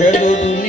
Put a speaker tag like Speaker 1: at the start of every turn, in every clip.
Speaker 1: ખેડૂત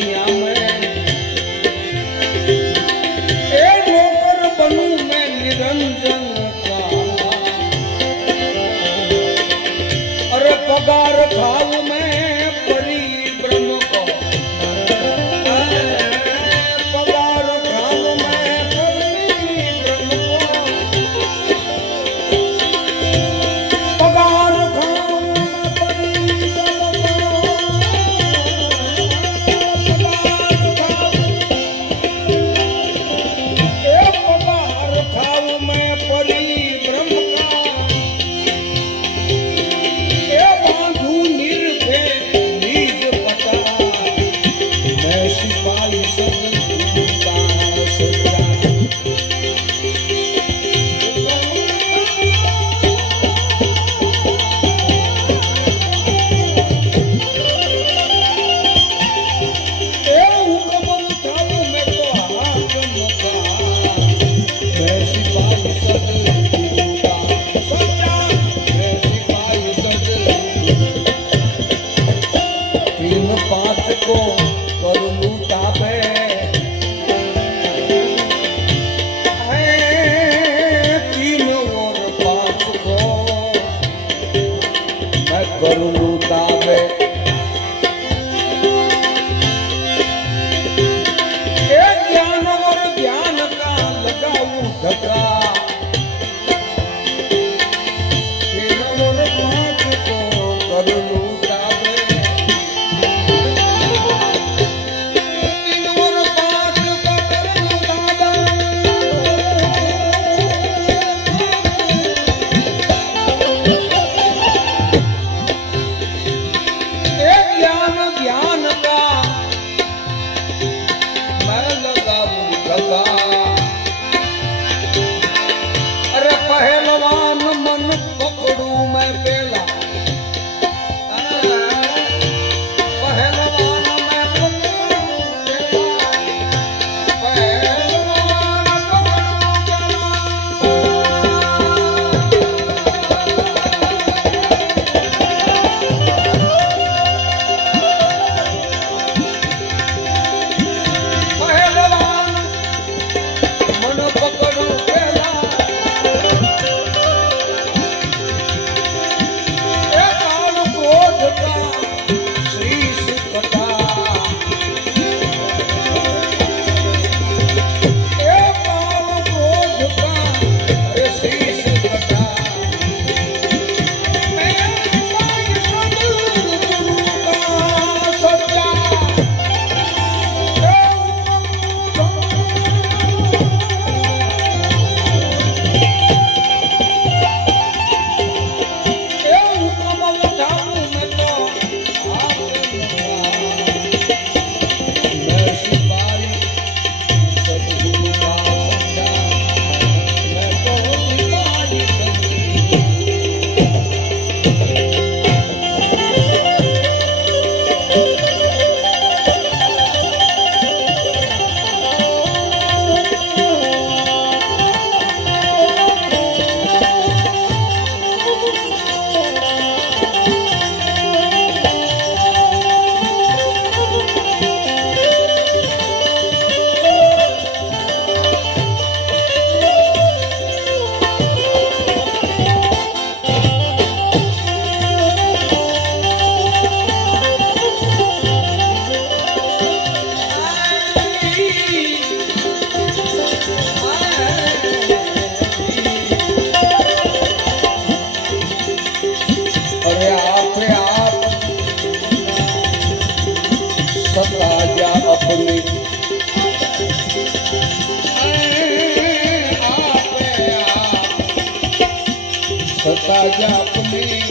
Speaker 1: સતા જાપની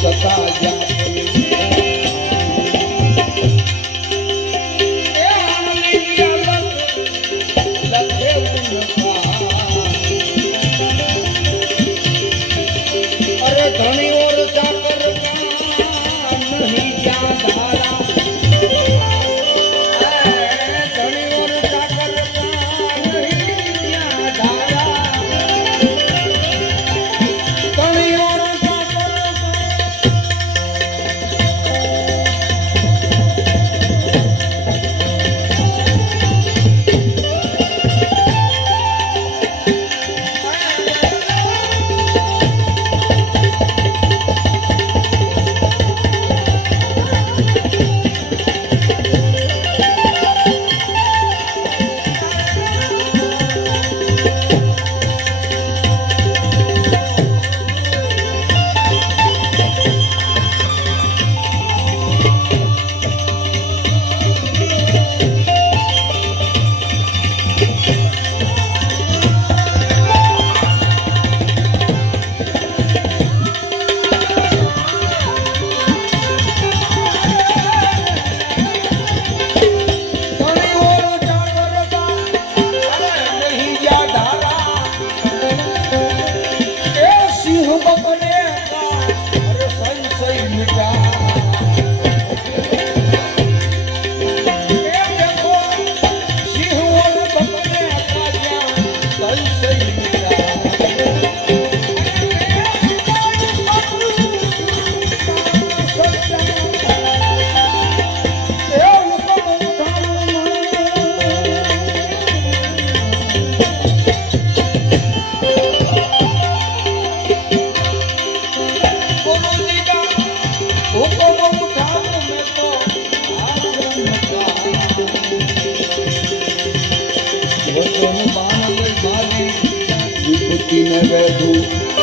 Speaker 1: સતા જાપની que nevedu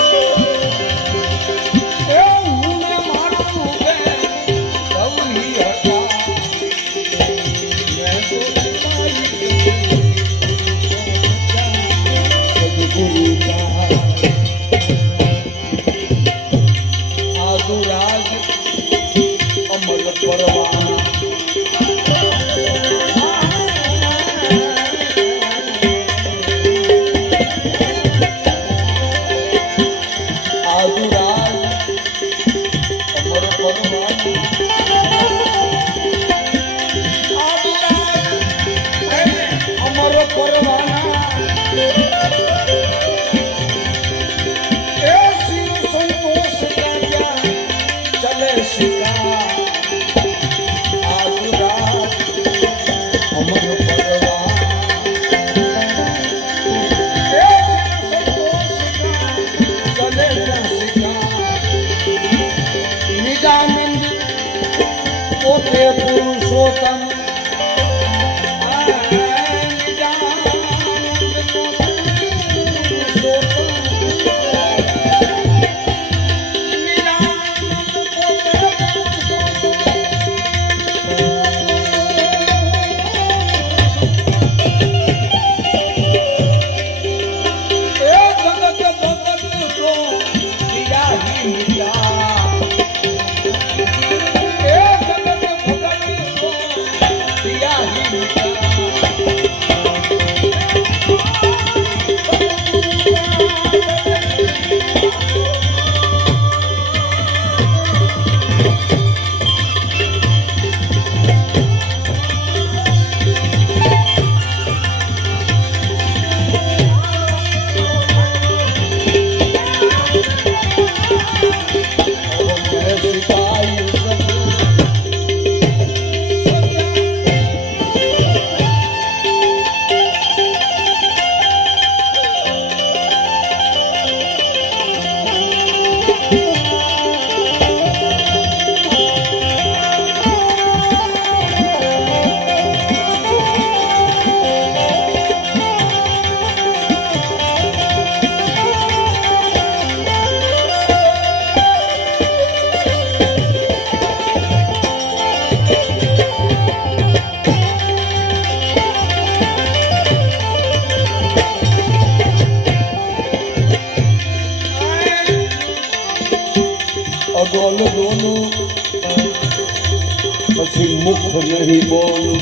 Speaker 1: મુખ નહીં બોલું.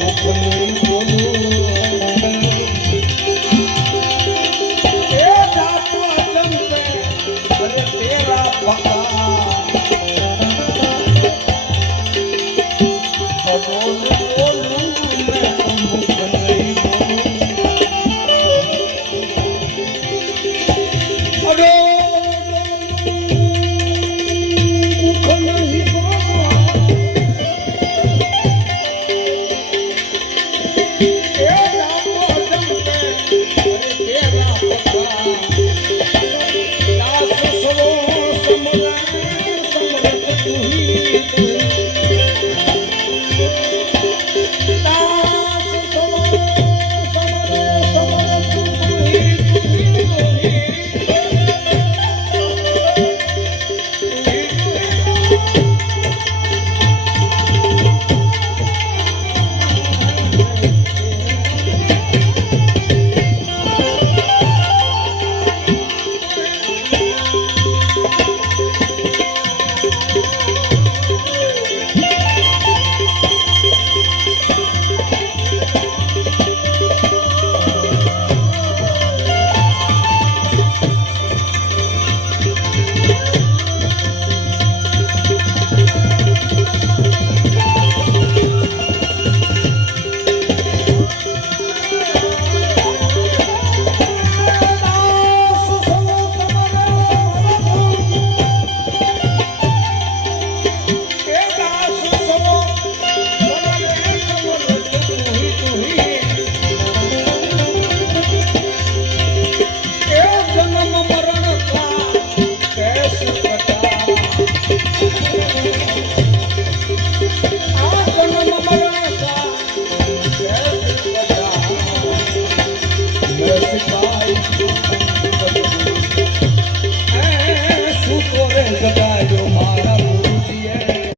Speaker 1: મુખ નહીં